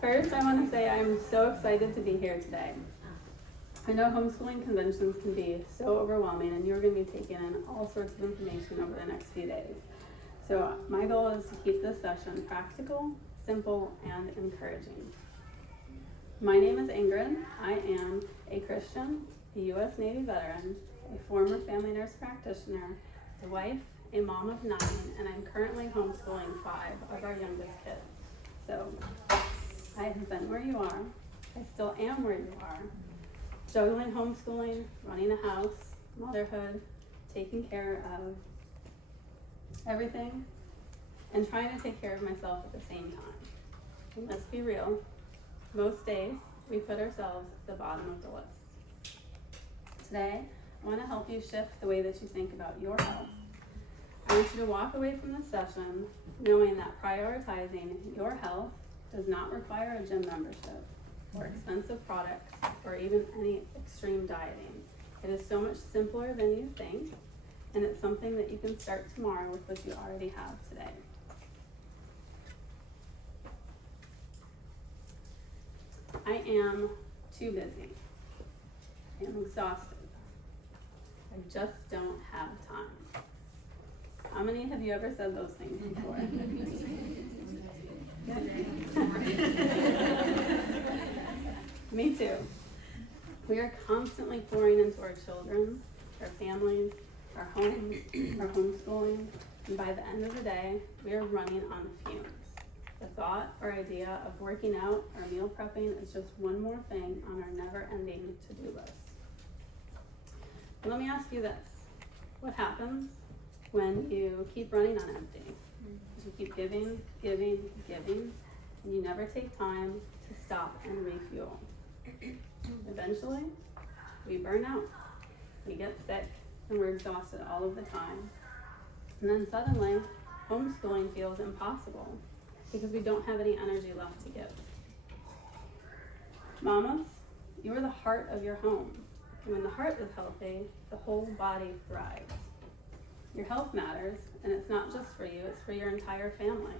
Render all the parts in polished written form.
First, I want to say I'm so excited to be here today. I know homeschooling conventions can be so overwhelming, and you're going to be taking in all sorts of information over the next few days. So my goal is to keep this session practical, simple, and encouraging. My name is Ingrid. I am a Christian, a U.S. Navy veteran, a former family nurse practitioner, a wife, a mom of 9, and I'm currently homeschooling 5 of our youngest kids. So I have been where you are. I still am where you are. Juggling homeschooling, running a house, motherhood, taking care of everything, and trying to take care of myself at the same time. And let's be real, most days we put ourselves at the bottom of the list. Today, I want to help you shift the way that you think about your health. I want you to walk away from this session knowing that prioritizing your health does not require a gym membership or expensive products or even any extreme dieting. It is so much simpler than you think, and it's something that you can start tomorrow with what you already have today. I am too busy. I am exhausted. I just don't have time. How many have you ever said those things before? Me too. We are constantly pouring into our children, our families, our homes, our homeschooling, and by the end of the day, we are running on fumes. The thought or idea of working out or meal prepping is just one more thing on our never-ending to-do list. But let me ask you this. What happens when you keep running on empty? You keep giving, giving, giving, and you never take time to stop and refuel. Eventually, we burn out, we get sick, and we're exhausted all of the time. And then suddenly, homeschooling feels impossible because we don't have any energy left to give. Mamas, you are the heart of your home. And when the heart is healthy, the whole body thrives. Your health matters, and it's not just for you, it's for your entire family.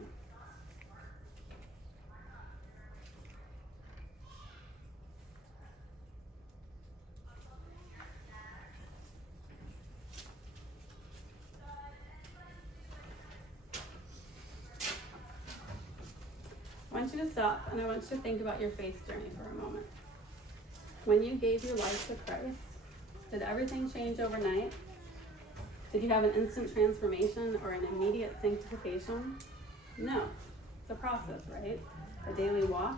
I want you to stop, and I want you to think about your faith journey for a moment. When you gave your life to Christ, did everything change overnight? Did you have an instant transformation or an immediate sanctification? No. It's a process, right? A daily walk.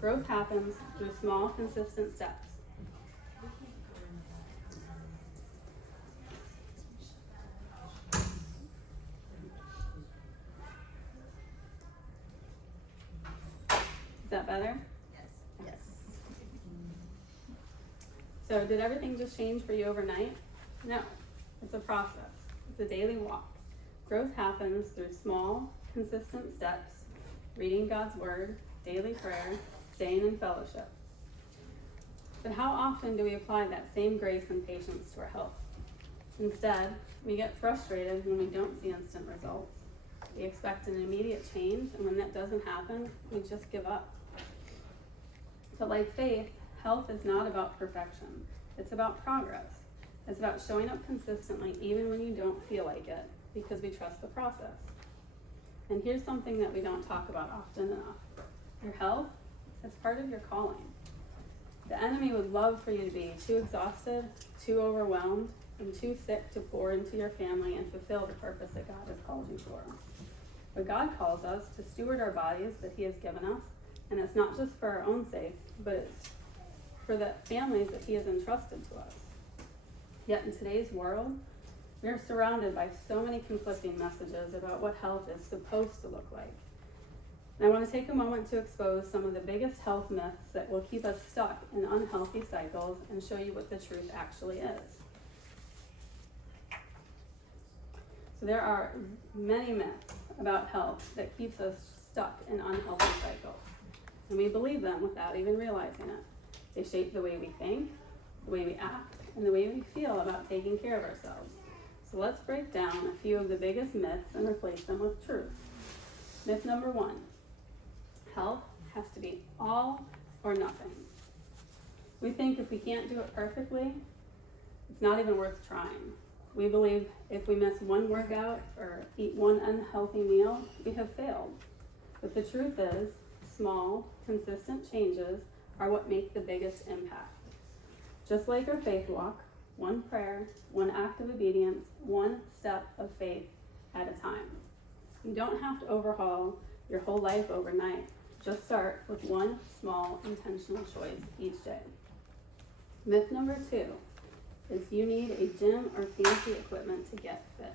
Growth happens through small, consistent steps. Is that better? Yes. So did everything just change for you overnight? No. It's a process. It's a daily walk. Growth happens through small, consistent steps, reading God's Word, daily prayer, staying in fellowship. But how often do we apply that same grace and patience to our health? Instead, we get frustrated when we don't see instant results. We expect an immediate change, and when that doesn't happen, we just give up. But like faith, health is not about perfection. It's about progress. It's about showing up consistently even when you don't feel like it, because we trust the process. And here's something that we don't talk about often enough. Your health is part of your calling. The enemy would love for you to be too exhausted, too overwhelmed, and too sick to pour into your family and fulfill the purpose that God has called you for. But God calls us to steward our bodies that He has given us, and it's not just for our own sake, but it's for the families that He has entrusted to us. Yet in today's world, we are surrounded by so many conflicting messages about what health is supposed to look like. And I want to take a moment to expose some of the biggest health myths that will keep us stuck in unhealthy cycles and show you what the truth actually is. So there are many myths about health that keeps us stuck in unhealthy cycles. And we believe them without even realizing it. They shape the way we think, the way we act, and the way we feel about taking care of ourselves. So let's break down a few of the biggest myths and replace them with truth. Myth number 1, health has to be all or nothing. We think if we can't do it perfectly, it's not even worth trying. We believe if we miss one workout or eat one unhealthy meal, we have failed. But the truth is, small, consistent changes are what make the biggest impact. Just like our faith walk, one prayer, one act of obedience, one step of faith at a time. You don't have to overhaul your whole life overnight. Just start with one small intentional choice each day. Myth number 2 is you need a gym or fancy equipment to get fit.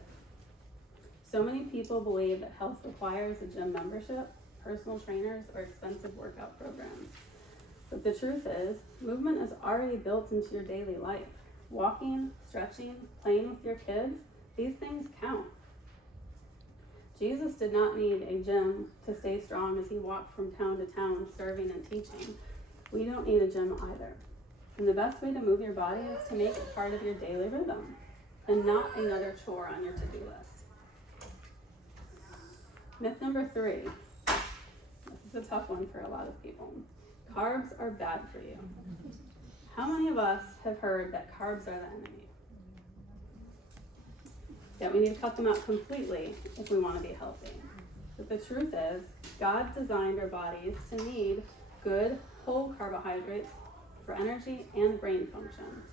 So many people believe that health requires a gym membership, personal trainers, or expensive workout programs. But the truth is, movement is already built into your daily life. Walking, stretching, playing with your kids, these things count. Jesus did not need a gym to stay strong as he walked from town to town serving and teaching. We don't need a gym either. And the best way to move your body is to make it part of your daily rhythm and not another chore on your to-do list. Myth number 3. This is a tough one for a lot of people. Carbs are bad for you. How many of us have heard that carbs are the enemy? That we need to cut them out completely if we want to be healthy. But the truth is, God designed our bodies to need good, whole carbohydrates for energy and brain function.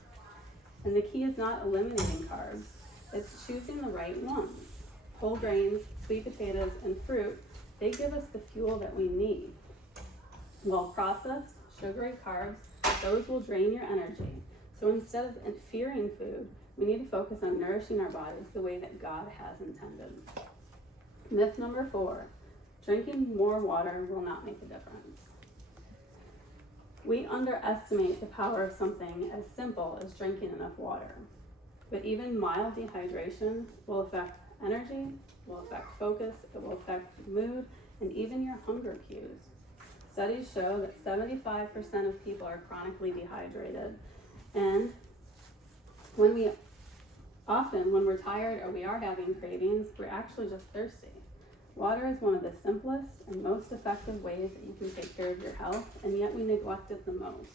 And the key is not eliminating carbs, it's choosing the right ones. Whole grains, sweet potatoes, and fruit, they give us the fuel that we need. While processed, sugary carbs, those will drain your energy. So instead of fearing food, we need to focus on nourishing our bodies the way that God has intended. Myth number 4, drinking more water will not make a difference. We underestimate the power of something as simple as drinking enough water. But even mild dehydration will affect energy, will affect focus, it will affect mood, and even your hunger cues. Studies show that 75% of people are chronically dehydrated, and when we're tired or we are having cravings, we're actually just thirsty. Water is one of the simplest and most effective ways that you can take care of your health, and yet we neglect it the most.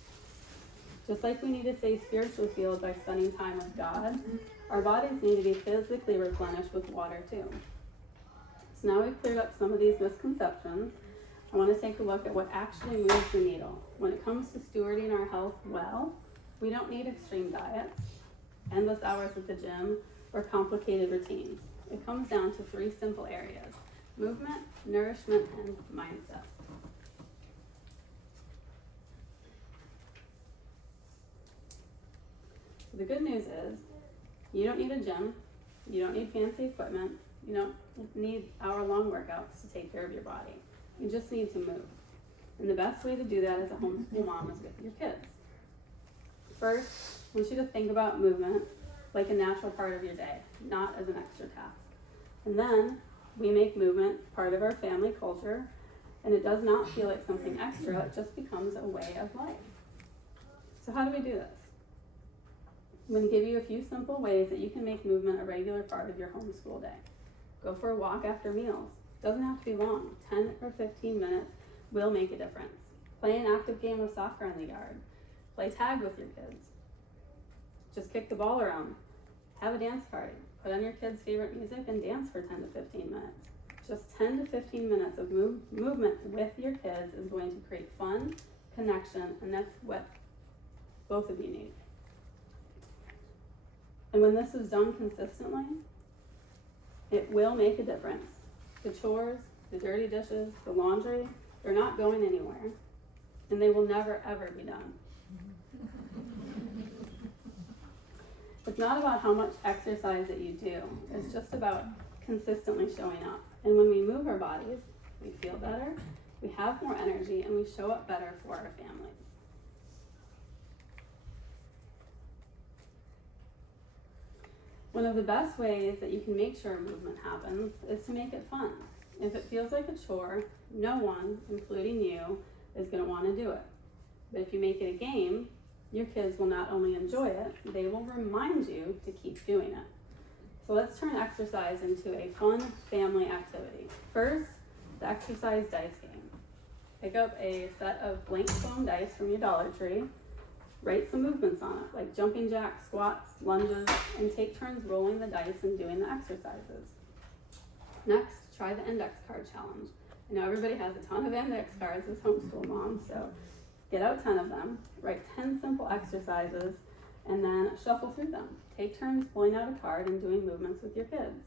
Just like we need to stay spiritually fueled by spending time with God, our bodies need to be physically replenished with water too. So now we've cleared up some of these misconceptions, I want to take a look at what actually moves the needle. When it comes to stewarding our health well, we don't need extreme diets, endless hours at the gym, or complicated routines. It comes down to 3 simple areas: movement, nourishment, and mindset. So the good news is, you don't need a gym, you don't need fancy equipment, you don't need hour-long workouts to take care of your body. You just need to move. And the best way to do that as a homeschool mom is with your kids. First, I want you to think about movement like a natural part of your day, not as an extra task. And then, we make movement part of our family culture, and it does not feel like something extra, it just becomes a way of life. So how do we do this? I'm going to give you a few simple ways that you can make movement a regular part of your homeschool day. Go for a walk after meals. Doesn't have to be long. 10 or 15 minutes will make a difference. Play an active game of soccer in the yard. Play tag with your kids. Just kick the ball around. Have a dance party. Put on your kids' favorite music and dance for 10 to 15 minutes. Just 10 to 15 minutes of movement with your kids is going to create fun, connection, and that's what both of you need. And when this is done consistently, it will make a difference. The chores, the dirty dishes, the laundry, they're not going anywhere, and they will never ever be done. It's not about how much exercise that you do, it's just about consistently showing up. And when we move our bodies, we feel better, we have more energy, and we show up better for our families. One of the best ways that you can make sure movement happens is to make it fun. If it feels like a chore, no one, including you, is going to want to do it. But if you make it a game, your kids will not only enjoy it, they will remind you to keep doing it. So let's turn exercise into a fun family activity. First, the exercise dice game. Pick up a set of blank foam dice from your Dollar Tree. Write some movements on it, like jumping jacks, squats, lunges, and take turns rolling the dice and doing the exercises. Next, try the index card challenge. I know everybody has a ton of index cards as homeschool moms, so get out 10 of them, write 10 simple exercises, and then shuffle through them. Take turns pulling out a card and doing movements with your kids.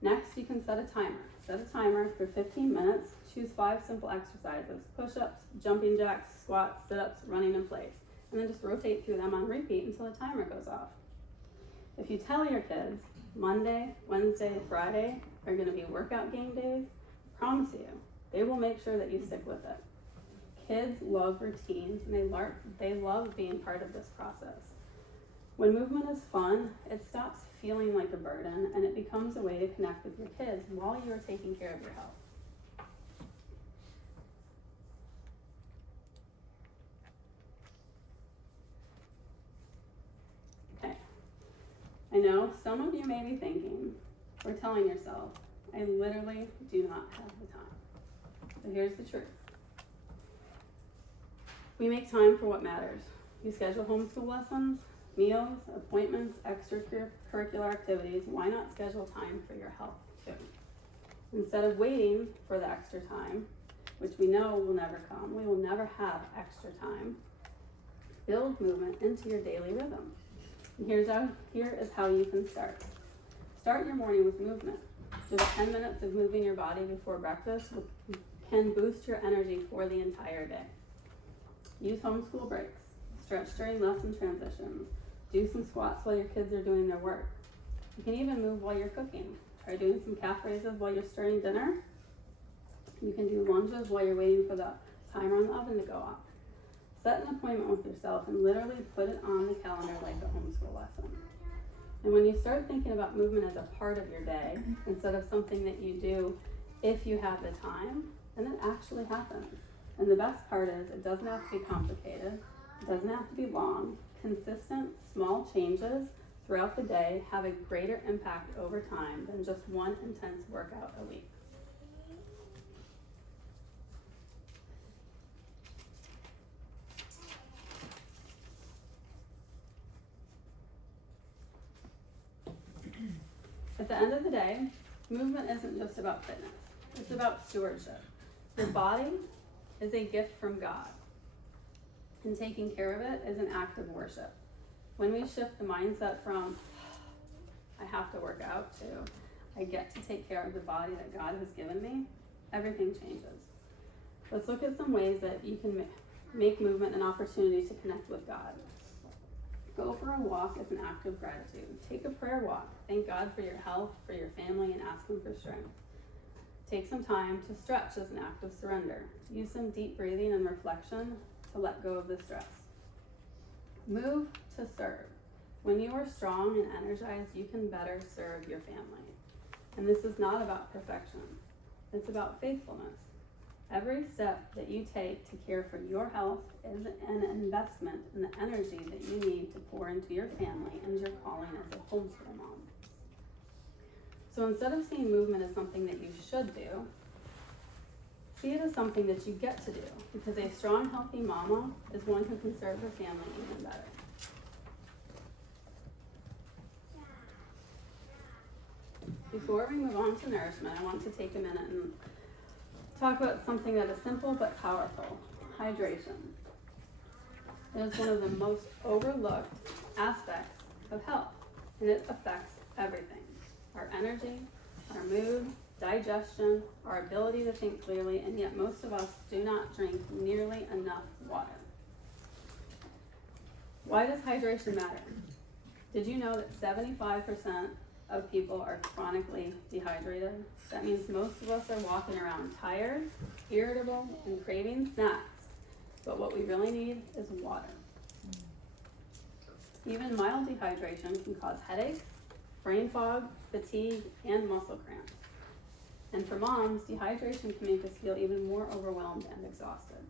Next, you can set a timer. Set a timer for 15 minutes. Choose 5 simple exercises: push-ups, jumping jacks, squats, sit-ups, running in place. And then just rotate through them on repeat until the timer goes off. If you tell your kids Monday, Wednesday, Friday are going to be workout game days, I promise you, they will make sure that you stick with it. Kids love routines and they love being part of this process. When movement is fun, it stops feeling like a burden and it becomes a way to connect with your kids while you are taking care of your health. Okay, I know some of you may be thinking or telling yourself, I literally do not have the time. But here's the truth. We make time for what matters. You schedule homeschool lessons, meals, appointments, extracurricular activities. Why not schedule time for your health too? Instead of waiting for the extra time, which we know will never come, we will never have extra time, build movement into your daily rhythm. And here is how you can start. Start your morning with movement. Just 10 minutes of moving your body before breakfast can boost your energy for the entire day. Use homeschool breaks. Stretch during lesson transitions. Do some squats while your kids are doing their work. You can even move while you're cooking. Try doing some calf raises while you're stirring dinner. You can do lunges while you're waiting for the timer on the oven to go off. Set an appointment with yourself and literally put it on the calendar like a homeschool lesson. And when you start thinking about movement as a part of your day, instead of something that you do if you have the time, then it actually happens. And the best part is it doesn't have to be complicated. It doesn't have to be long. Consistent, small changes throughout the day have a greater impact over time than just one intense workout a week. At the end of the day, movement isn't just about fitness. It's about stewardship. Your body is a gift from God, and taking care of it is an act of worship. When we shift the mindset from, I have to work out, to, I get to take care of the body that God has given me, everything changes. Let's look at some ways that you can make movement an opportunity to connect with God. Go for a walk as an act of gratitude. Take a prayer walk. Thank God for your health, for your family, and ask Him for strength. Take some time to stretch as an act of surrender. Use some deep breathing and reflection to let go of the stress. Move to serve. When you are strong and energized, you can better serve your family. And this is not about perfection. It's about faithfulness. Every step that you take to care for your health is an investment in the energy that you need to pour into your family and your calling as a homeschool mom. So instead of seeing movement as something that you should do, see it as something that you get to do, because a strong, healthy mama is one who can serve her family even better. Before we move on to nourishment, I want to take a minute and talk about something that is simple but powerful: hydration. It is one of the most overlooked aspects of health, and it affects everything: our energy, our mood, digestion, our ability to think clearly, and yet most of us do not drink nearly enough water. Why does hydration matter? Did you know that 75% of people are chronically dehydrated? That means most of us are walking around tired, irritable, and craving snacks, but what we really need is water. Even mild dehydration can cause headaches, brain fog, fatigue, and muscle cramps. And for moms, dehydration can make us feel even more overwhelmed and exhausted.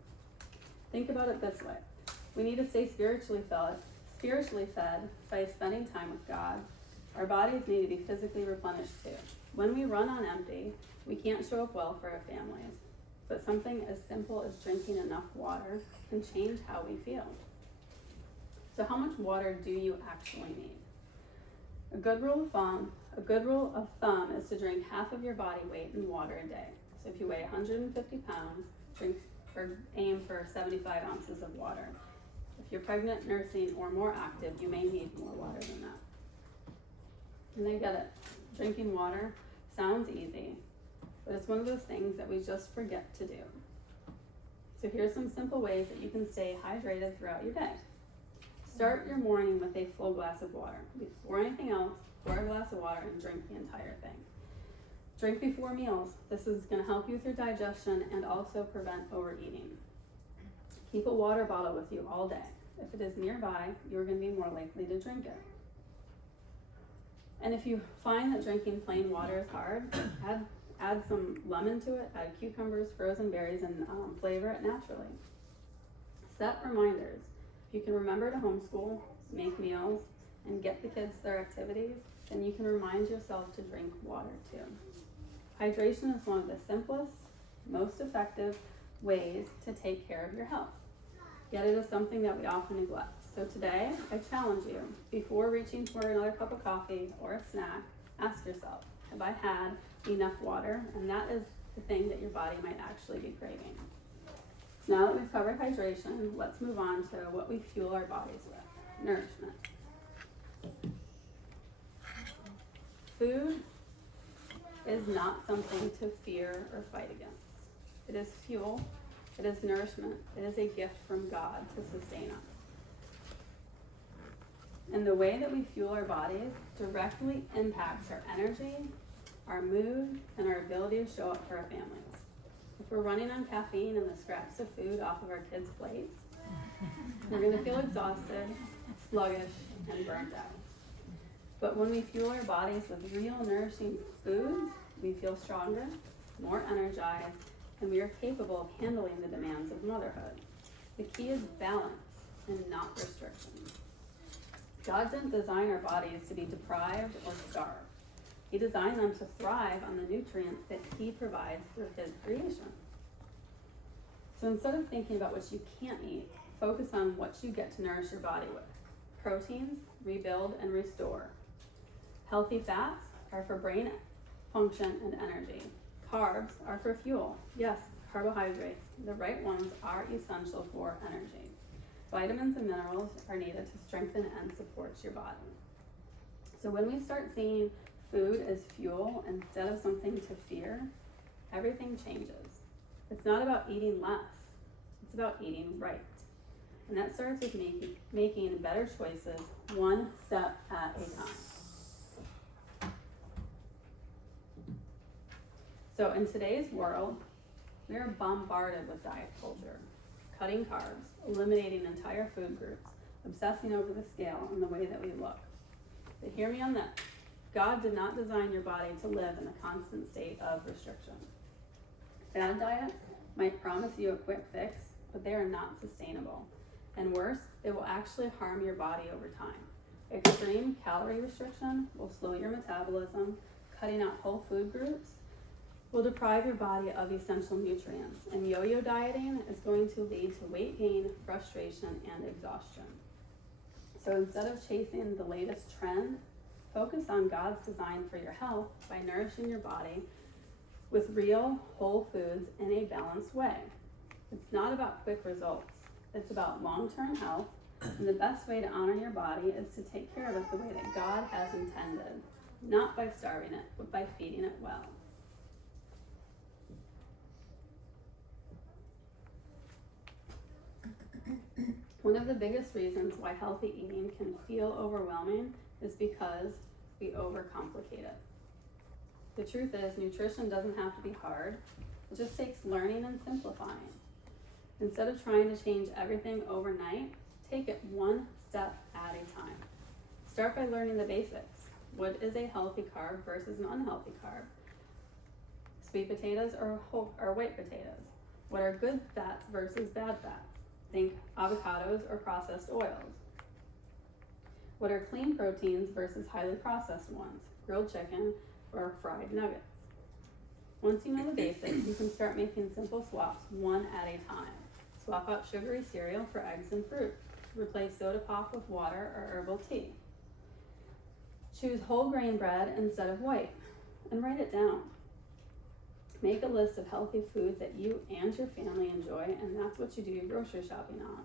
Think about it this way: we need to stay spiritually fed by spending time with God. Our bodies need to be physically replenished too. When we run on empty, we can't show up well for our families. but something as simple as drinking enough water can change how we feel. So how much water do you actually need? A good rule of thumb is to drink half of your body weight in water a day. So if you weigh 150 pounds, aim for 75 ounces of water. If you're pregnant, nursing, or more active, you may need more water than that. And I get it. Drinking water sounds easy, but it's one of those things that we just forget to do. So here's some simple ways that you can stay hydrated throughout your day. Start your morning with a full glass of water. Before anything else, pour a glass of water and drink the entire thing. Drink before meals. This is going to help you through digestion and also prevent overeating. Keep a water bottle with you all day. If it is nearby, you're going to be more likely to drink it. And if you find that drinking plain water is hard, add some lemon to it, add cucumbers, frozen berries, and flavor it naturally. Set reminders. If you can remember to homeschool, make meals, and get the kids their activities, then you can remind yourself to drink water too. Hydration is one of the simplest, most effective ways to take care of your health. Yet it is something that we often neglect. So today, I challenge you, before reaching for another cup of coffee or a snack, ask yourself, have I had enough water? And that is the thing that your body might actually be craving. So now that we've covered hydration, let's move on to what we fuel our bodies with, nourishment. Food is not something to fear or fight against. It is fuel, it is nourishment, it is a gift from God to sustain us. And the way that we fuel our bodies directly impacts our energy, our mood, and our ability to show up for our families. If we're running on caffeine and the scraps of food off of our kids' plates, we're going to feel exhausted, sluggish, and burnt out. But when we fuel our bodies with real nourishing foods, we feel stronger, more energized, and we are capable of handling the demands of motherhood. The key is balance and not restriction. God didn't design our bodies to be deprived or starved. He designed them to thrive on the nutrients that He provides through His creation. So instead of thinking about what you can't eat, focus on what you get to nourish your body with. Proteins, rebuild and restore. Healthy fats are for brain function and energy. Carbs are for fuel. Yes, carbohydrates, the right ones, are essential for energy. Vitamins and minerals are needed to strengthen and support your body. So when we start seeing food as fuel instead of something to fear, everything changes. It's not about eating less, it's about eating right. And that starts with making better choices one step at a time. So in today's world, we are bombarded with diet culture, cutting carbs, eliminating entire food groups, obsessing over the scale and the way that we look. But hear me on this. God did not design your body to live in a constant state of restriction. Fad diets might promise you a quick fix, but they are not sustainable. And worse, they will actually harm your body over time. Extreme calorie restriction will slow your metabolism. Cutting out whole food groups will deprive your body of essential nutrients. And yo-yo dieting is going to lead to weight gain, frustration, and exhaustion. So instead of chasing the latest trend, focus on God's design for your health by nourishing your body with real, whole foods in a balanced way. It's not about quick results. It's about long-term health, and the best way to honor your body is to take care of it the way that God has intended, not by starving it, but by feeding it well. One of the biggest reasons why healthy eating can feel overwhelming is because we overcomplicate it. The truth is, nutrition doesn't have to be hard. It just takes learning and simplifying. Instead of trying to change everything overnight, take it one step at a time. Start by learning the basics. What is a healthy carb versus an unhealthy carb? Sweet potatoes or white potatoes? What are good fats versus bad fats? Think avocados or processed oils. What are clean proteins versus highly processed ones? Grilled chicken or fried nuggets? Once you know the basics, you can start making simple swaps one at a time. Swap out sugary cereal for eggs and fruit. Replace soda pop with water or herbal tea. Choose whole grain bread instead of white, and write it down. Make a list of healthy foods that you and your family enjoy, and that's what you do your grocery shopping on.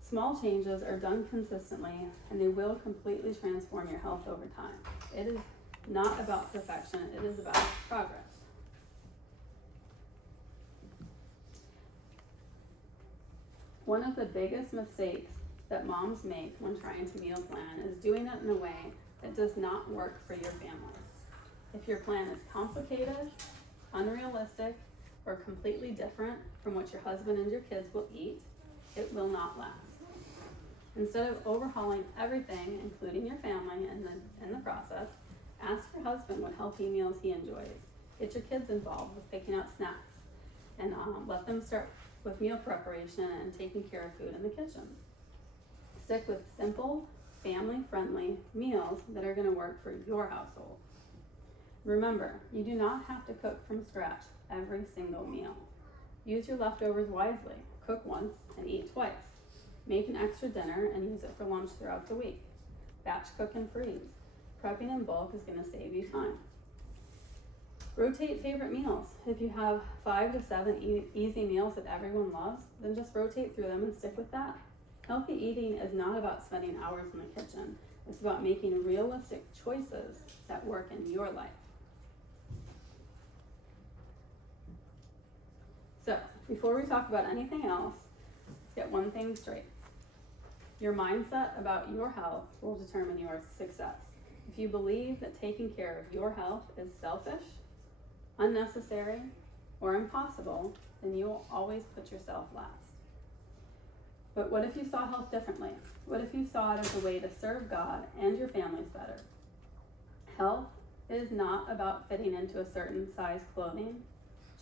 Small changes are done consistently, and they will completely transform your health over time. It is not about perfection, it is about progress. One of the biggest mistakes that moms make when trying to meal plan is doing it in a way that does not work for your family. If your plan is complicated, unrealistic, or completely different from what your husband and your kids will eat, it will not last. Instead of overhauling everything, including your family, in the process, ask your husband what healthy meals he enjoys. Get your kids involved with picking out snacks, and let them start with meal preparation and taking care of food in the kitchen. Stick with simple, family-friendly meals that are going to work for your household. Remember, you do not have to cook from scratch every single meal. Use your leftovers wisely. Cook once and eat twice. Make an extra dinner and use it for lunch throughout the week. Batch cook and freeze. Prepping in bulk is going to save you time. Rotate favorite meals. If you have 5 to 7 easy meals that everyone loves, then just rotate through them and stick with that. Healthy eating is not about spending hours in the kitchen. It's about making realistic choices that work in your life. So, before we talk about anything else, let's get one thing straight. Your mindset about your health will determine your success. If you believe that taking care of your health is selfish, unnecessary, or impossible, then you will always put yourself last. But what if you saw health differently? What if you saw it as a way to serve God and your families better? Health is not about fitting into a certain size clothing,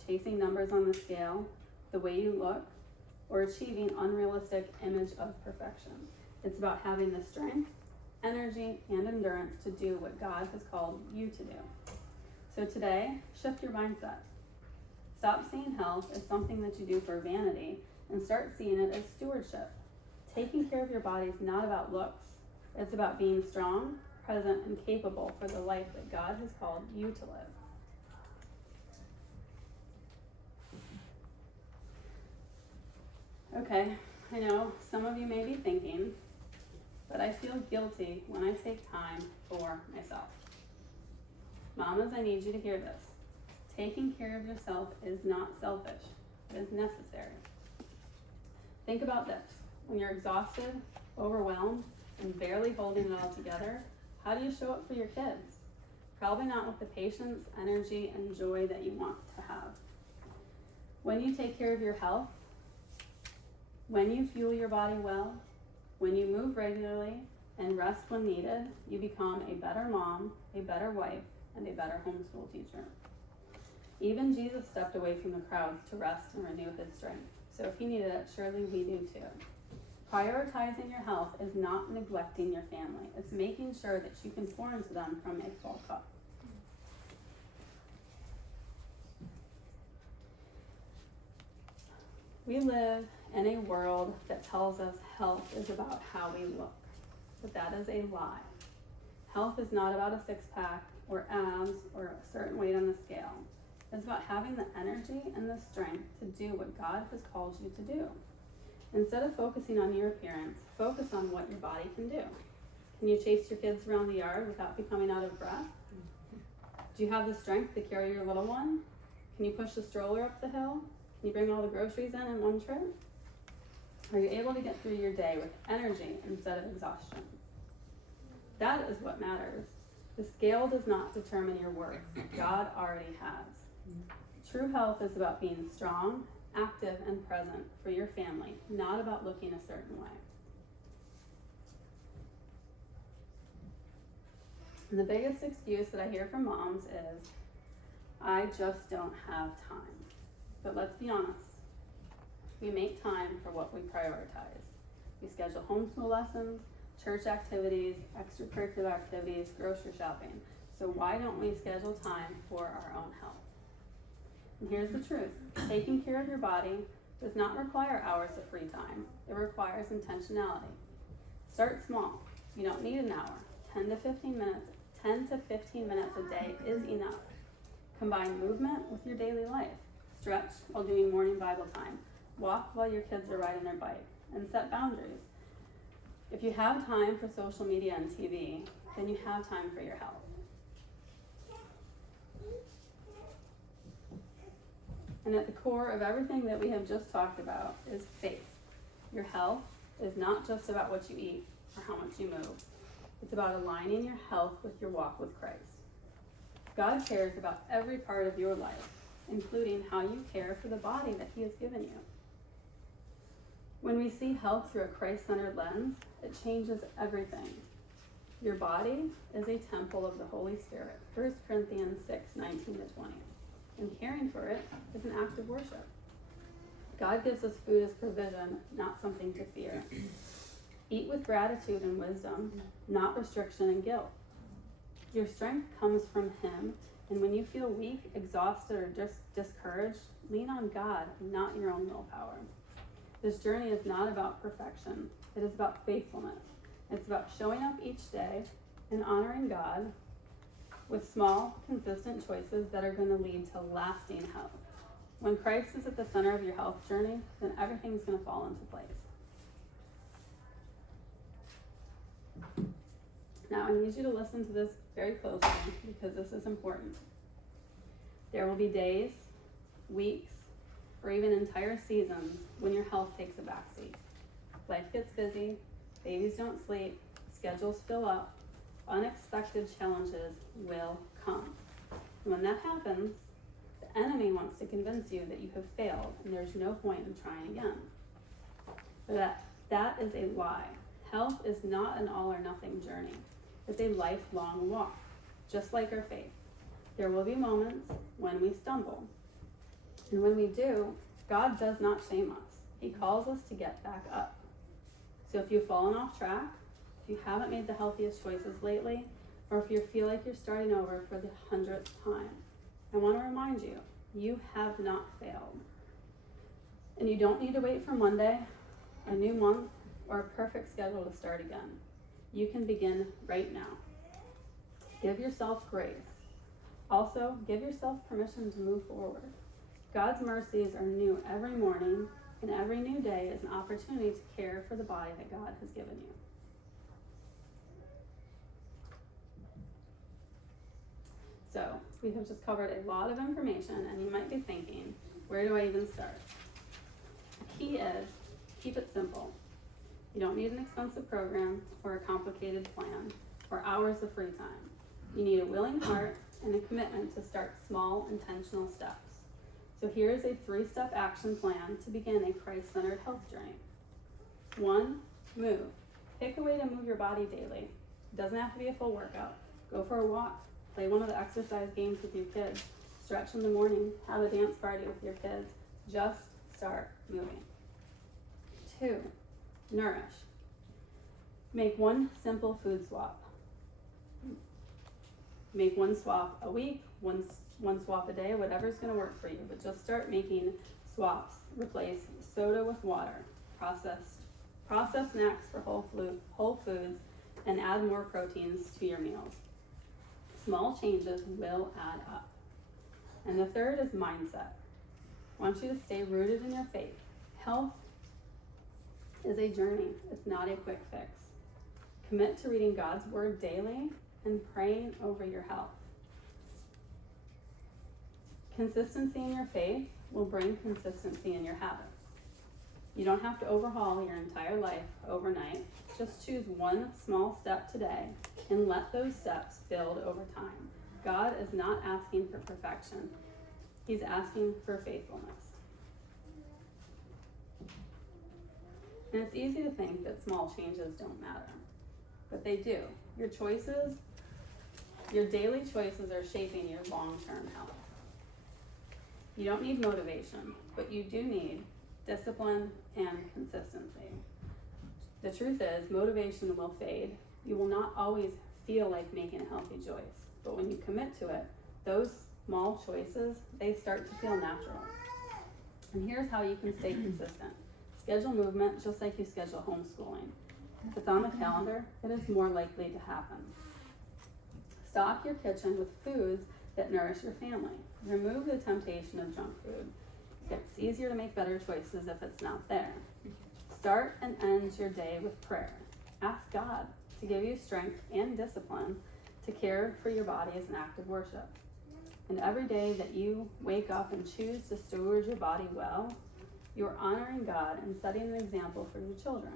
chasing numbers on the scale, the way you look, or achieving unrealistic image of perfection. It's about having the strength, energy, and endurance to do what God has called you to do. So today, shift your mindset. Stop seeing health as something that you do for vanity and start seeing it as stewardship. Taking care of your body is not about looks. It's about being strong, present, and capable for the life that God has called you to live. Okay, I know some of you may be thinking, but I feel guilty when I take time for myself. Mamas, I need you to hear this. Taking care of yourself is not selfish, it is necessary. Think about this. When you're exhausted, overwhelmed, and barely holding it all together, how do you show up for your kids? Probably not with the patience, energy, and joy that you want to have. When you take care of your health, when you fuel your body well, when you move regularly and rest when needed, you become a better mom, a better wife, and a better homeschool teacher. Even Jesus stepped away from the crowds to rest and renew his strength. So if he needed it, surely we do too. Prioritizing your health is not neglecting your family. It's making sure that you can pour into them from a full cup. We live in a world that tells us health is about how we look, but that is a lie. Health is not about a six-pack or abs or a certain weight on the scale. It's about having the energy and the strength to do what God has called you to do. Instead of focusing on your appearance, focus on what your body can do. Can you chase your kids around the yard without becoming out of breath? Do you have the strength to carry your little one? Can you push the stroller up the hill? Can you bring all the groceries in one trip? Are you able to get through your day with energy instead of exhaustion? That is what matters. The scale does not determine your worth. God already has. True health is about being strong, active, and present for your family, not about looking a certain way. And the biggest excuse that I hear from moms is, I just don't have time. But let's be honest. We make time for what we prioritize. We schedule homeschool lessons, church activities, extracurricular activities, grocery shopping. So why don't we schedule time for our own health? And here's the truth. Taking care of your body does not require hours of free time. It requires intentionality. Start small. You don't need an hour. 10 to 15 minutes a day is enough. Combine movement with your daily life. Stretch while doing morning Bible time. Walk while your kids are riding their bike. And set boundaries. If you have time for social media and TV, then you have time for your health. And at the core of everything that we have just talked about is faith. Your health is not just about what you eat or how much you move. It's about aligning your health with your walk with Christ. God cares about every part of your life, including how you care for the body that He has given you. When we see health through a Christ-centered lens, it changes everything. Your body is a temple of the Holy Spirit, 1 Corinthians 6:19-20. And caring for it is an act of worship. God gives us food as provision, not something to fear. Eat with gratitude and wisdom, not restriction and guilt. Your strength comes from Him, and when you feel weak, exhausted, or just discouraged, lean on God, not your own willpower. This journey is not about perfection. It is about faithfulness. It's about showing up each day and honoring God with small, consistent choices that are going to lead to lasting health. When Christ is at the center of your health journey, then everything's going to fall into place. Now, I need you to listen to this very closely because this is important. There will be days, weeks, or even entire seasons when your health takes a backseat. Life gets busy, babies don't sleep, schedules fill up, unexpected challenges will come. And when that happens, the enemy wants to convince you that you have failed and there's no point in trying again. But that is a lie. Health is not an all or nothing journey. It's a lifelong walk, just like our faith. There will be moments when we stumble. And when we do, God does not shame us. He calls us to get back up. So if you've fallen off track, if you haven't made the healthiest choices lately, or if you feel like you're starting over for the 100th time, I want to remind you, you have not failed. And you don't need to wait for Monday, a new month, or a perfect schedule to start again. You can begin right now. Give yourself grace. Also, give yourself permission to move forward. God's mercies are new every morning, and every new day is an opportunity to care for the body that God has given you. So, we have just covered a lot of information, and you might be thinking, where do I even start? The key is, keep it simple. You don't need an expensive program or a complicated plan or hours of free time. You need a willing heart and a commitment to start small, intentional steps. So here's a 3-step action plan to begin a Christ-centered health journey. 1, move. Pick a way to move your body daily. It doesn't have to be a full workout. Go for a walk. Play one of the exercise games with your kids. Stretch in the morning. Have a dance party with your kids. Just start moving. 2, nourish. Make one simple food swap. Make one swap a week, one swap a day, whatever's going to work for you. But just start making swaps. Replace soda with water. Processed snacks for whole foods, and add more proteins to your meals. Small changes will add up. And the third is mindset. I want you to stay rooted in your faith. Health is a journey. It's not a quick fix. Commit to reading God's word daily and praying over your health. Consistency in your faith will bring consistency in your habits. You don't have to overhaul your entire life overnight. Just choose one small step today and let those steps build over time. God is not asking for perfection. He's asking for faithfulness. And it's easy to think that small changes don't matter, but they do. Your choices, your daily choices are shaping your long-term health. You don't need motivation, but you do need discipline and consistency. The truth is, motivation will fade. You will not always feel like making a healthy choice, but when you commit to it, those small choices, they start to feel natural. And here's how you can stay consistent. Schedule movement just like you schedule homeschooling. If it's on the calendar, it is more likely to happen. Stock your kitchen with foods that nourish your family. Remove the temptation of junk food. It's easier to make better choices if it's not there. Start and end your day with prayer. Ask God to give you strength and discipline to care for your body as an act of worship. And every day that you wake up and choose to steward your body well, you are honoring God and setting an example for your children.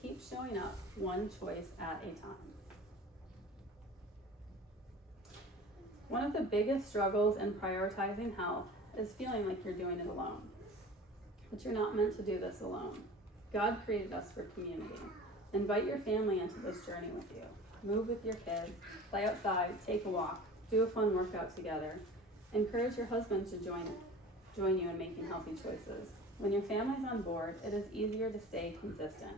Keep showing up one choice at a time. One of the biggest struggles in prioritizing health is feeling like you're doing it alone. But you're not meant to do this alone. God created us for community. Invite your family into this journey with you. Move with your kids, play outside, take a walk, do a fun workout together. Encourage your husband to join you in making healthy choices. When your family's on board, it is easier to stay consistent.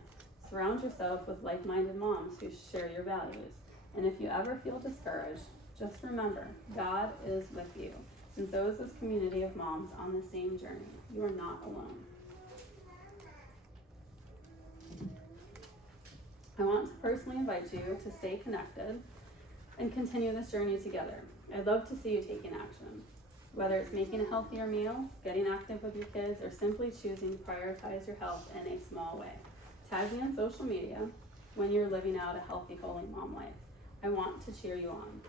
Surround yourself with like-minded moms who share your values. And if you ever feel discouraged, just remember, God is with you. And so is this community of moms on the same journey. You are not alone. I want to personally invite you to stay connected and continue this journey together. I'd love to see you taking action. Whether it's making a healthier meal, getting active with your kids, or simply choosing to prioritize your health in a small way. Tag me on social media when you're living out a healthy, holy mom life. I want to cheer you on.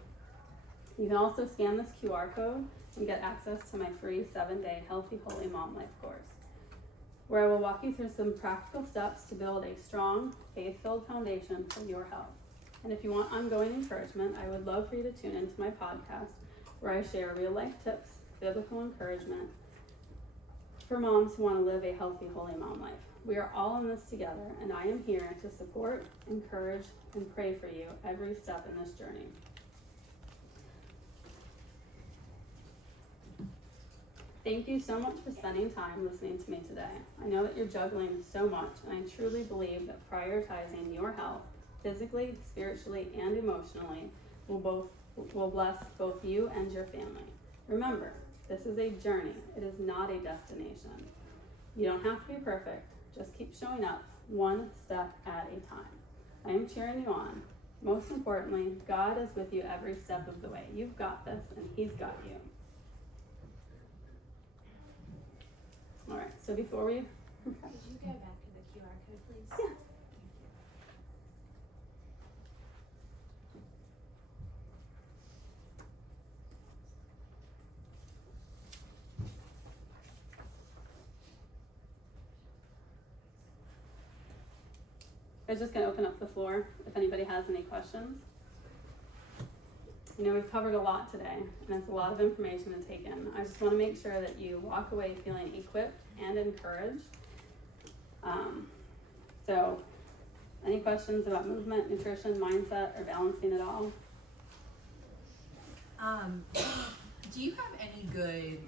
You can also scan this QR code and get access to my free 7-day Healthy Holy Mom Life course, where I will walk you through some practical steps to build a strong, faith-filled foundation for your health. And if you want ongoing encouragement, I would love for you to tune into my podcast, where I share real-life tips, biblical encouragement for moms who want to live a healthy, holy mom life. We are all in this together, and I am here to support, encourage, and pray for you every step in this journey. Thank you so much for spending time listening to me today. I know that you're juggling so much, and I truly believe that prioritizing your health, physically, spiritually, and emotionally, will bless both you and your family. Remember, this is a journey. It is not a destination. You don't have to be perfect. Just keep showing up one step at a time. I am cheering you on. Most importantly, God is with you every step of the way. You've got this, and He's got you. All right, so before we... Could you go back to the QR code, please? Yeah. I was just going to open up the floor if anybody has any questions. You know, we've covered a lot today, and it's a lot of information to take in. I just want to make sure that you walk away feeling equipped and encouraged. So, any questions about movement, nutrition, mindset, or balancing it all? Do you have any good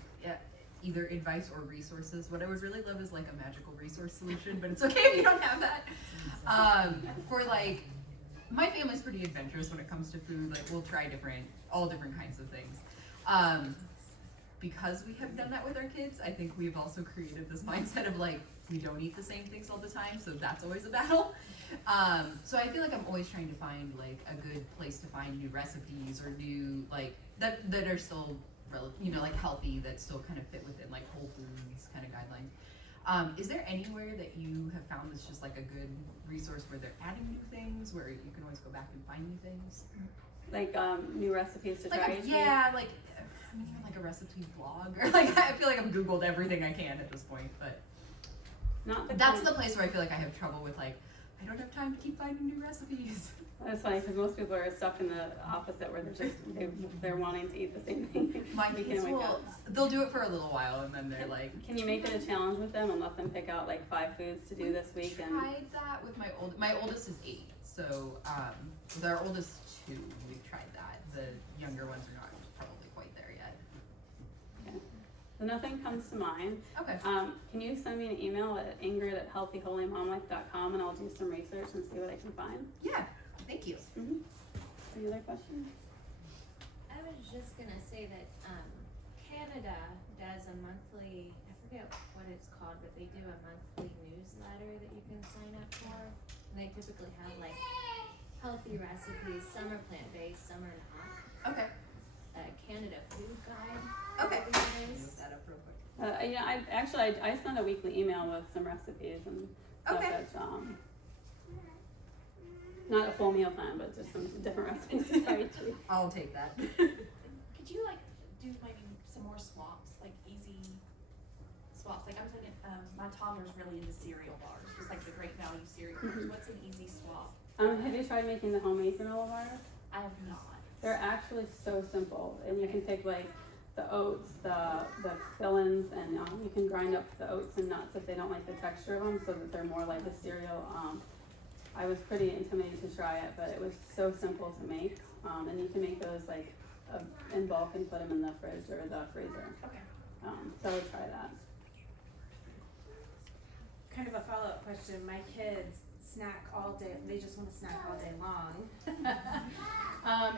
either advice or resources? What I would really love is like a magical resource solution, but it's okay if you don't have that. For like, my family's pretty adventurous when it comes to food. Like, we'll try all different kinds of things. Because we have done that with our kids, I think we've also created this mindset of like, we don't eat the same things all the time, so that's always a battle. So I feel like I'm always trying to find like a good place to find new recipes or new like that are still like healthy, that still kind of fit within like Whole Foods kind of guidelines. Is there anywhere that you have found that's just like a good resource where they're adding new things, where you can always go back and find new things? Like new recipes to try? Like even like a recipe blog, or like I feel like I've Googled everything I can at this point, but that's the place where I feel like I have trouble with like, I don't have time to keep finding new recipes. That's funny because most people are stuck in the opposite, where they're wanting to eat the same thing. My kids they'll do it for a little while and then they're like. Can you make it a challenge with them and let them pick out like 5 foods to do this week? I tried that with my oldest is 8, so with our oldest 2, we've tried that. The younger ones are not probably quite there yet. Okay. So nothing comes to mind. Okay. Can you send me an email at ingrid@healthyholymomlife.com and I'll do some research and see what I can find? Yeah. Thank you. Mm-hmm. Any other questions? I was just gonna say that Canada does a monthly, I forget what it's called, but they do a monthly newsletter that you can sign up for. And they typically have like healthy recipes. Some are plant-based, some are not. Okay. Canada food guide. Okay. I think it is. Look that up real quick. I send a weekly email with some recipes and stuff Okay. that's not a full meal plan, but just some different recipes to try to. I'll take that. Could you like do maybe some more swaps, like easy swaps? Like I'm thinking, my toddler's really into cereal bars, just like the Great Value cereal bars. Mhm. What's an easy swap? Have you tried making the homemade granola bars? I have not. They're actually so simple, and you can take like the oats, the fill-ins, and you can grind up the oats and nuts if they don't like the texture of them, so that they're more like a cereal. I was pretty intimidated to try it, but it was so simple to make, and you can make those like in bulk and put them in the fridge or the freezer. Okay. So I would try that. Kind of a follow-up question. My kids snack all day. They just want to snack all day long.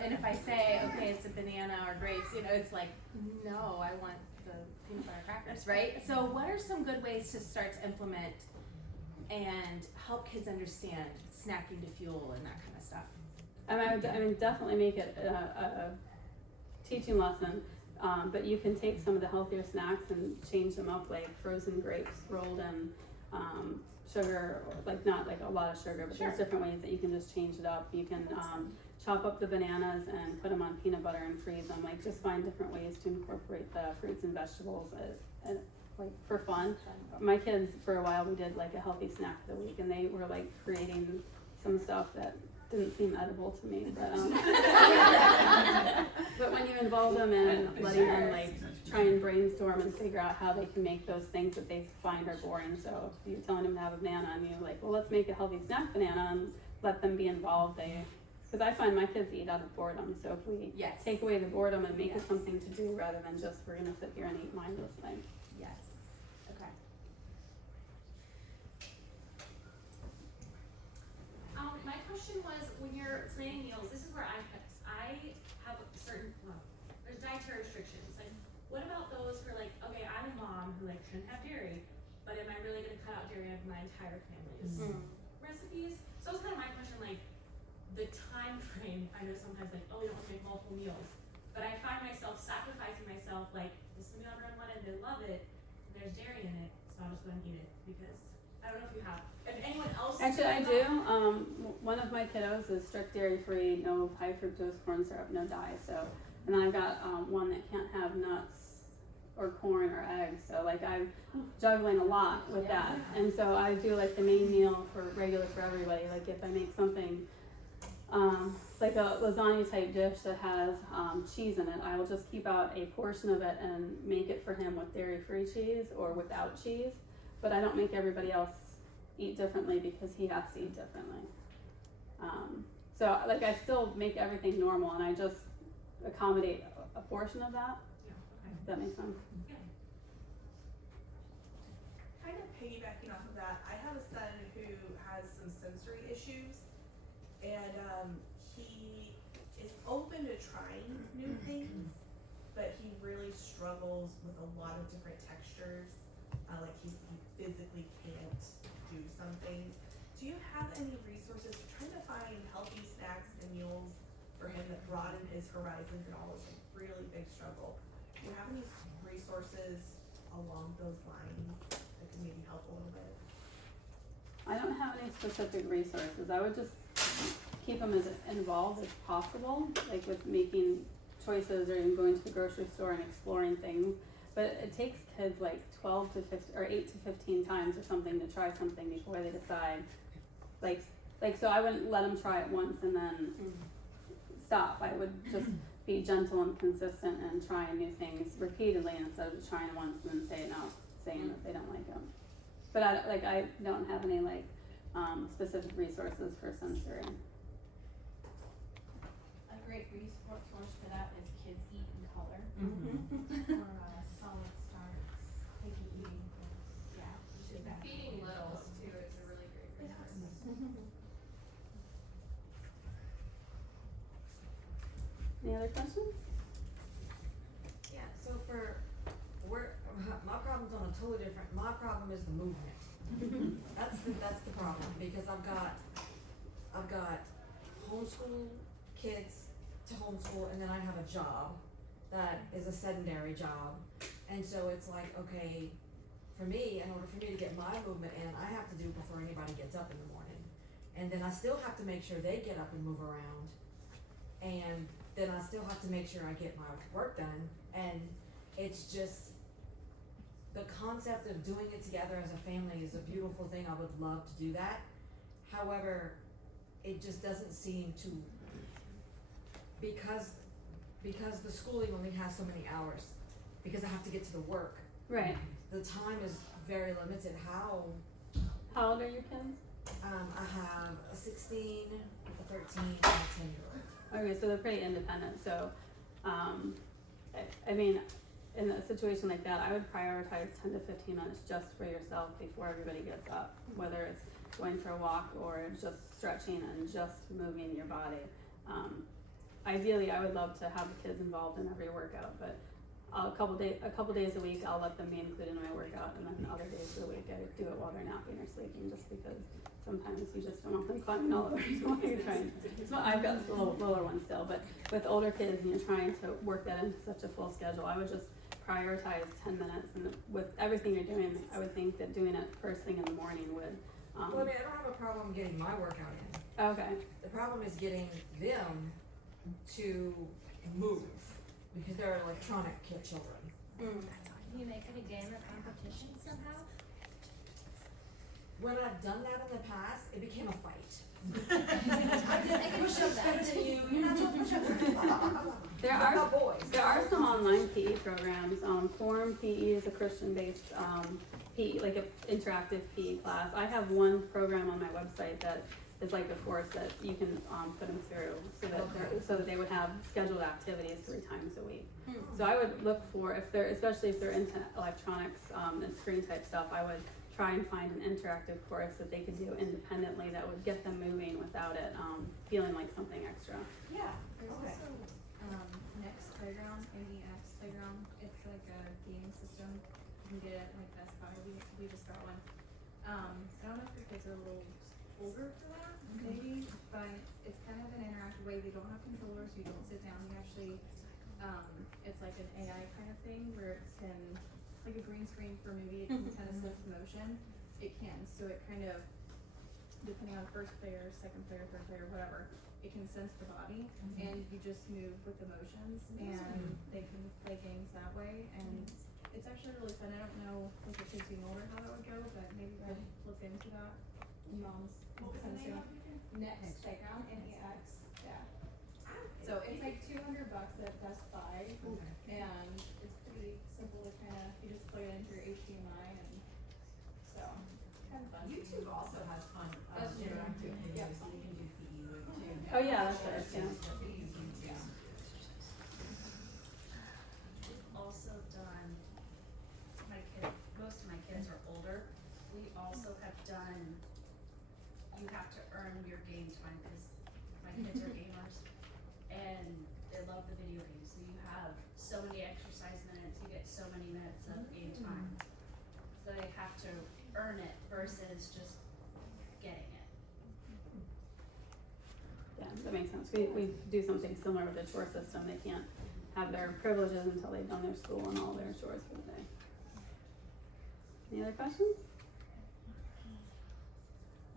And if I say, okay, it's a banana or grapes, it's like, no, I want the peanut butter crackers, right? So what are some good ways to start to implement and help kids understand snacking to fuel and that kind of stuff? I would definitely make it a teaching lesson, but you can take some of the healthier snacks and change them up, like frozen grapes rolled in sugar, like not like a lot of sugar, but there's different ways that you can just change it up. You can chop up the bananas and put them on peanut butter and freeze them. Like just find different ways to incorporate the fruits and vegetables and like for fun. My kids, for a while, we did like a healthy snack of the week, and they were like creating some stuff that didn't seem edible to me, but but when you involve them in letting them like try and brainstorm and figure out how they can make those things that they find are boring. So if you're telling them to have a banana and you're like, well, let's make a healthy snack banana and let them be involved, because I find my kids eat out of boredom. So if we take away the boredom and make it something to do rather than just we're gonna sit here and eat mindlessly. Yes. Okay. My question was, when you're planning meals, this is where I have certain, there's dietary restrictions. Like, what about those for like, okay, I'm a mom who like shouldn't have dairy, but am I really gonna cut out dairy out of my entire family's recipes? So that's kind of my question, like, the time frame. I know sometimes like, oh, we don't want to make multiple meals, but I find myself sacrificing myself, like, this is the meal everyone wanted, they love it, and there's dairy in it, so I'm just gonna eat it, because I don't know if you have, if anyone else. Actually, I do. One of my kiddos is strict dairy-free, no high fructose corn syrup, no dye. So, and then I've got one that can't have nuts or corn or eggs. So, like I'm juggling a lot with that. And so I do like the main meal for regular for everybody. Like if I make something like a lasagna type dish that has cheese in it, I will just keep out a portion of it and make it for him with dairy-free cheese or without cheese. But I don't make everybody else eat differently because he has to eat differently. So like I still make everything normal and I just accommodate a portion of that. If that makes sense. Kind of piggybacking off of that, I have a son who has some sensory issues, and he is open to trying new things, but he really struggles with a lot of different textures. Like he physically can't do some things. Do you have any resources for trying to find healthy snacks and meals for him that broaden his horizons and all this really big struggle? Do you have any resources along those lines that can maybe help a little bit? I don't have any specific resources. I would just keep them as involved as possible, like with making choices or even going to the grocery store and exploring things. But it takes kids like 12 to 15 or 8 to 15 times or something to try something before they decide. Like so I wouldn't let them try it once and then stop. I would just be gentle and consistent and trying new things repeatedly instead of just trying once and then saying that they don't like them. But I don't have any like specific resources for sensory. A great resource for that is Kids Eat in Color. Mm-hmm. Or Solid Starts, Picky Eating. Yeah, you should that. Feeding littles too is a really great resource. Any other questions? Yeah, so for totally different. My problem is the movement. That's the problem, because I've got homeschool kids to homeschool, and then I have a job that is a sedentary job. And so it's like, okay, for me, in order for me to get my movement in, I have to do before anybody gets up in the morning. And then I still have to make sure they get up and move around. And then I still have to make sure I get my work done. And it's just, the concept of doing it together as a family is a beautiful thing. I would love to do that. However, it just doesn't seem to, because the schooling only has so many hours, because I have to get to the work. Right. The time is very limited. How How old are your kids? I have a 16, a 13, and a 10-year-old. Okay, so they're pretty independent, so, I mean, in a situation like that, I would prioritize 10 to 15 minutes just for yourself before everybody gets up, whether it's going for a walk or just stretching and just moving your body. Ideally, I would love to have the kids involved in every workout, but a couple days a week, I'll let them be included in my workout, and then other days of the week, I do it while they're napping or sleeping, just because sometimes you just don't want them climbing all over you while you're trying. I've got little littler ones still, but with older kids and you're trying to work that into such a full schedule, I would just prioritize 10 minutes, and with everything you're doing, I would think that doing it first thing in the morning would. Well, I mean, I don't have a problem getting my workout in. Okay. The problem is getting them to move, because they're electronic children. Can you make it a game or competition somehow? When I've done that in the past, it became a fight. I can show that. You're not doing push-ups. There I've are got boys. There are some online PE programs. Forum PE is a Christian-based PE, like an interactive PE class. I have one program on my website that is like a course that you can put them through, so that they would have scheduled activities 3 times a week. So I would look for, especially if they're into electronics and screen type stuff, I would try and find an interactive course that they could do independently that would get them moving without it feeling like something extra. Yeah, There's okay. also Next Playground, NEX Playground. It's like a game system. You can get it at like Best Buy. We just got one. I don't know if your kids are a little older for that, maybe, but it's kind of an interactive way. They don't have controllers, so you don't sit down. You actually, it's like an AI kind of thing where it can, like a green screen for movie, it can kind of sense motion. It can, so it kind of, depending on first player, second player, third player, whatever, it can sense the body, and you just move with the motions, and they can play games that way, and it's actually really fun. I don't know with the kids being older how that would go, but maybe I'd look into that. Mom's What was the name of it? Next Playground, NEX, yeah. So it's like $200 at Best Buy, and it's pretty simple to kind of, you just plug it into your HDMI, and so, kind of fun. YouTube also has fun, That's true. interactive videos, Yeah. so you can do PE with too. Oh yeah, that's it. Yeah. We've also done, most of my kids are older, we also have done, you have to earn your game time, because my kids are gamers, and they love the video games, so you have so many exercise minutes, you get so many minutes of game time. So they have to earn it versus just getting it. Yeah, that makes sense. We do something similar with the chore system. They can't have their privileges until they've done their school and all their chores for the day. Any other questions?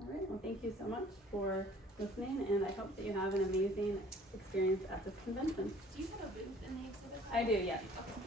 All right, well, thank you so much for listening, and I hope that you have an amazing experience at this convention. Do you have a booth in the exhibit? I do, yes. Okay.